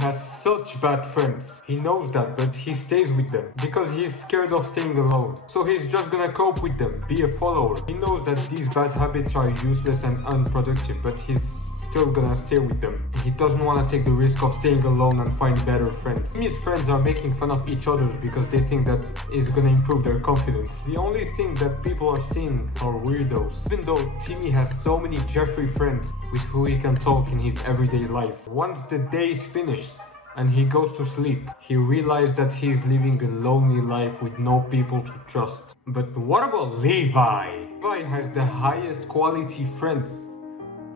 has such bad friends. He knows that, but he stays with them because he's scared of staying alone. So he's just gonna cope with them, be a follower. He knows that these bad habits are useless and unproductive, but he's still gonna stay with them. He doesn't want to take the risk of staying alone and find better friends. Timmy's friends are making fun of each other because they think that is gonna improve their confidence. The only thing that people are seeing are weirdos. Even though Timmy has so many Jeffrey friends with who he can talk in his everyday life. Once the day is finished and he goes to sleep, he realizes that he's living a lonely life with no people to trust. But what about Levi? Levi has the highest quality friends.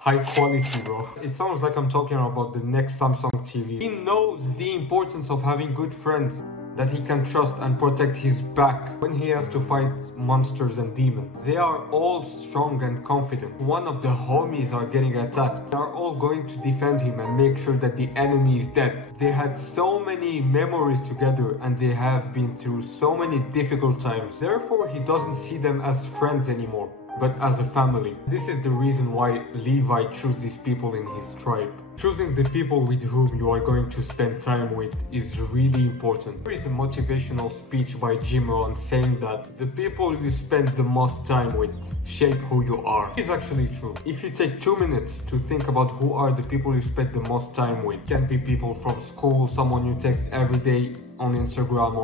High quality, bro. It sounds like I'm talking about the next Samsung TV. He knows the importance of having good friends that he can trust and protect his back when he has to fight monsters and demons. They are all strong and confident. One of the homies are getting attacked. They are all going to defend him and make sure that the enemy is dead. They had so many memories together and they have been through so many difficult times. Therefore, he doesn't see them as friends anymore, but as a family. This is the reason why Levi chooses these people in his tribe. Choosing the people with whom you are going to spend time with is really important. There is a motivational speech by Jim Rohn saying that the people you spend the most time with shape who you are. It's actually true. If you take 2 minutes to think about who are the people you spend the most time with, it can be people from school, someone you text every day on Instagram,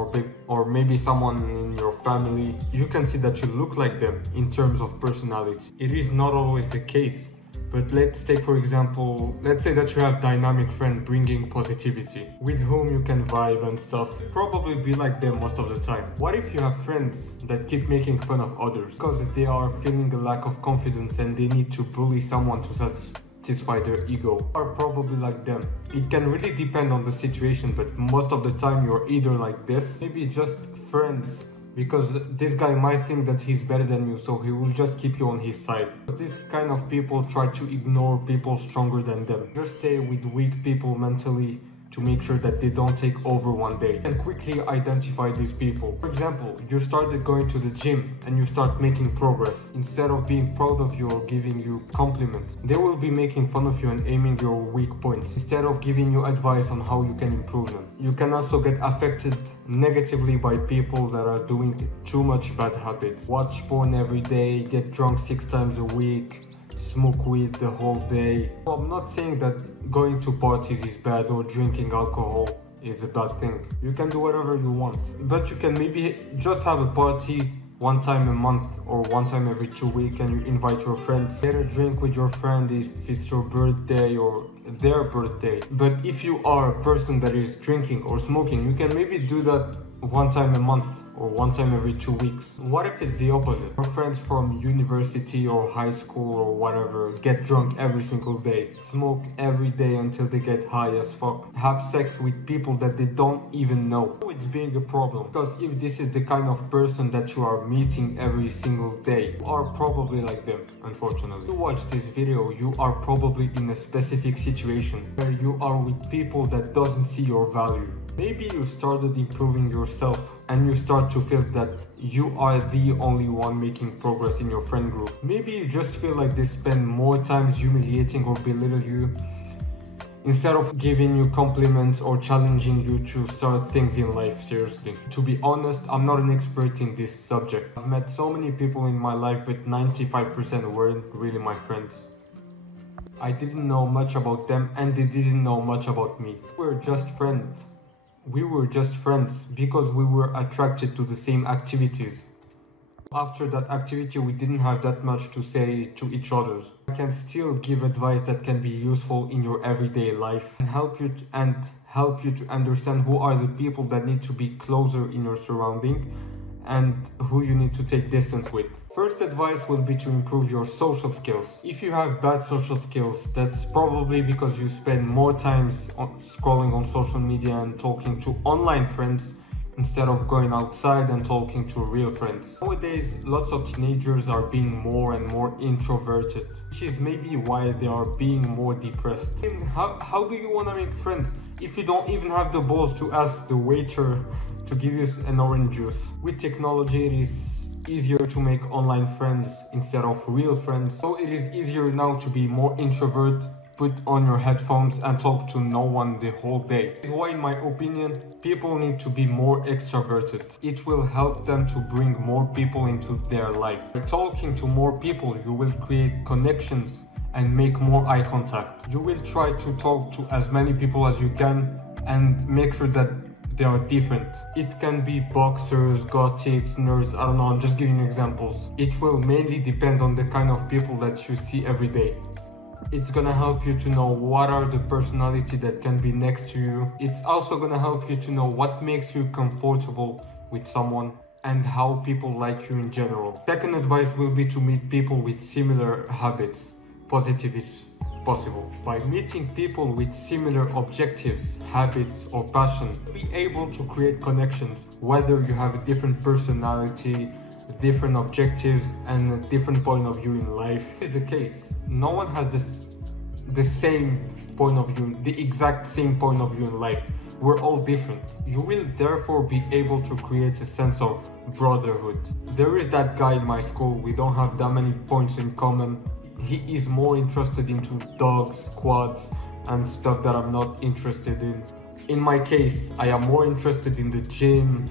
or maybe someone in your family. You can see that you look like them in terms of personality. It is not always the case. But let's take, for example, let's say that you have dynamic friend bringing positivity, with whom you can vibe and stuff. Probably be like them most of the time. What if you have friends that keep making fun of others because they are feeling a lack of confidence and they need to bully someone to satisfy their ego? Are probably like them. It can really depend on the situation, but most of the time you're either like this, maybe just friends, because this guy might think that he's better than you, so he will just keep you on his side. This kind of people try to ignore people stronger than them. Just stay with weak people mentally to make sure that they don't take over one day, and quickly identify these people. For example, you started going to the gym and you start making progress. Instead of being proud of you or giving you compliments, they will be making fun of you and aiming your weak points instead of giving you advice on how you can improve them. You can also get affected negatively by people that are doing too much bad habits. Watch porn every day, get drunk 6 times a week, smoke weed the whole day. Well, I'm not saying that going to parties is bad or drinking alcohol is a bad thing. You can do whatever you want, but you can maybe just have a party 1 time a month or 1 time every 2 weeks, and you invite your friends. Get a drink with your friend if it's your birthday or their birthday. But if you are a person that is drinking or smoking, you can maybe do that 1 time a month or 1 time every 2 weeks. What if it's the opposite? Your friends from university or high school or whatever get drunk every single day, smoke every day until they get high as fuck, have sex with people that they don't even know. It's being a problem, because if this is the kind of person that you are meeting every single day, you are probably like them, unfortunately. If you watch this video, you are probably in a specific situation where you are with people that doesn't see your value. Maybe you started improving yourself and you start to feel that you are the only one making progress in your friend group. Maybe you just feel like they spend more times humiliating or belittle you instead of giving you compliments or challenging you to start things in life seriously. To be honest, I'm not an expert in this subject. I've met so many people in my life, but 95% weren't really my friends. I didn't know much about them and they didn't know much about me. We were just friends. We were just friends because we were attracted to the same activities. After that activity, we didn't have that much to say to each other. I can still give advice that can be useful in your everyday life and help you to understand who are the people that need to be closer in your surrounding and who you need to take distance with. First advice will be to improve your social skills. If you have bad social skills, that's probably because you spend more time scrolling on social media and talking to online friends instead of going outside and talking to real friends. Nowadays, lots of teenagers are being more and more introverted, which is maybe why they are being more depressed. And how do you want to make friends if you don't even have the balls to ask the waiter to give you an orange juice? With technology, it is easier to make online friends instead of real friends, so it is easier now to be more introvert put on your headphones and talk to no one the whole day. This is why, in my opinion, people need to be more extroverted. It will help them to bring more people into their life. By talking to more people, you will create connections and make more eye contact. You will try to talk to as many people as you can and make sure that they are different. It can be boxers, gothics, nerds, I don't know, I'm just giving examples. It will mainly depend on the kind of people that you see every day. It's gonna help you to know what are the personality that can be next to you. It's also gonna help you to know what makes you comfortable with someone and how people like you in general. Second advice will be to meet people with similar habits, positive if possible. By meeting people with similar objectives, habits, or passion, you'll be able to create connections, whether you have a different personality, different objectives, and a different point of view in life. This is the case. No one has the same point of view, the exact same point of view in life. We're all different. You will therefore be able to create a sense of brotherhood. There is that guy in my school, we don't have that many points in common. He is more interested into dogs, quads, and stuff that I'm not interested in. In my case, I am more interested in the gym,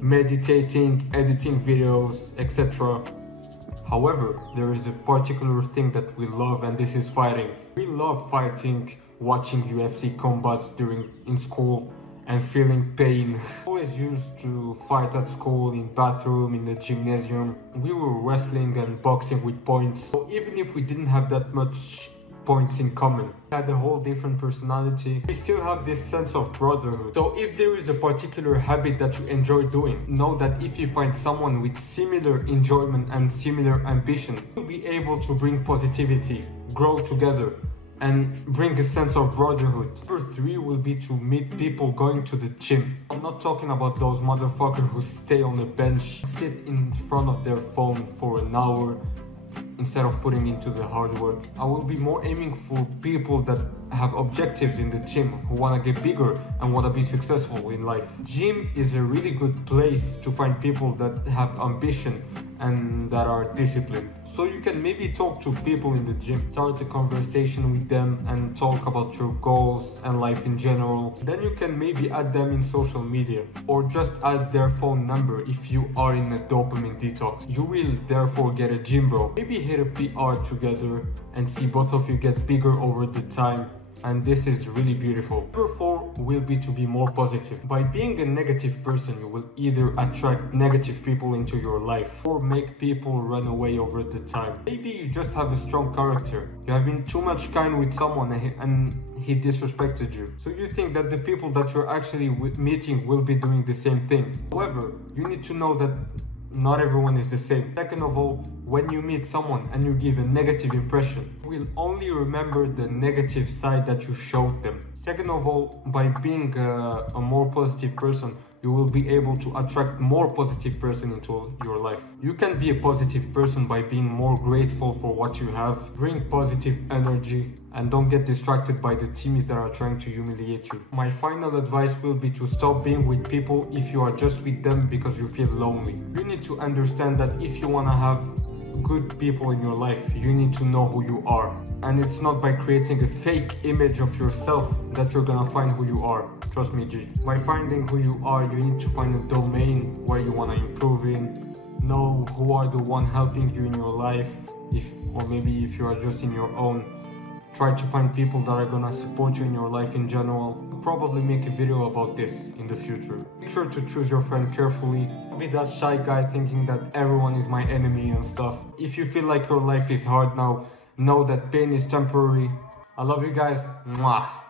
meditating, editing videos, etc. However, there is a particular thing that we love, and this is fighting. We love fighting, watching UFC combats in school and feeling pain. Always used to fight at school, in bathroom, in the gymnasium. We were wrestling and boxing with points. So even if we didn't have that much points in common, we had a whole different personality, we still have this sense of brotherhood. So if there is a particular habit that you enjoy doing, know that if you find someone with similar enjoyment and similar ambitions, you'll be able to bring positivity, grow together, and bring a sense of brotherhood. Number 3 will be to meet people going to the gym. I'm not talking about those motherfuckers who stay on the bench, sit in front of their phone for an hour instead of putting into the hard work. I will be more aiming for people that have objectives in the gym, who want to get bigger and want to be successful in life. Gym is a really good place to find people that have ambition and that are disciplined. So you can maybe talk to people in the gym, start a conversation with them and talk about your goals and life in general. Then you can maybe add them in social media or just add their phone number if you are in a dopamine detox. You will therefore get a gym bro. Maybe hit a PR together and see both of you get bigger over the time. And this is really beautiful. Number 4 will be to be more positive. By being a negative person, you will either attract negative people into your life or make people run away over the time. Maybe you just have a strong character. You have been too much kind with someone and he disrespected you. So you think that the people that you're actually meeting will be doing the same thing. However, you need to know that not everyone is the same. Second of all, when you meet someone and you give a negative impression, you will only remember the negative side that you showed them. Second of all, by being a more positive person, you will be able to attract more positive person into your life. You can be a positive person by being more grateful for what you have, bring positive energy, and don't get distracted by the teams that are trying to humiliate you. My final advice will be to stop being with people if you are just with them because you feel lonely. You need to understand that if you want to have good people in your life, you need to know who you are. And it's not by creating a fake image of yourself that you're gonna find who you are. Trust me, G. By finding who you are, you need to find a domain where you wanna improve in. Know who are the one helping you in your life, or maybe if you are just in your own. Try to find people that are gonna support you in your life in general. I'll probably make a video about this in the future. Make sure to choose your friend carefully. Don't be that shy guy thinking that everyone is my enemy and stuff. If you feel like your life is hard now, know that pain is temporary. I love you guys. Mwah.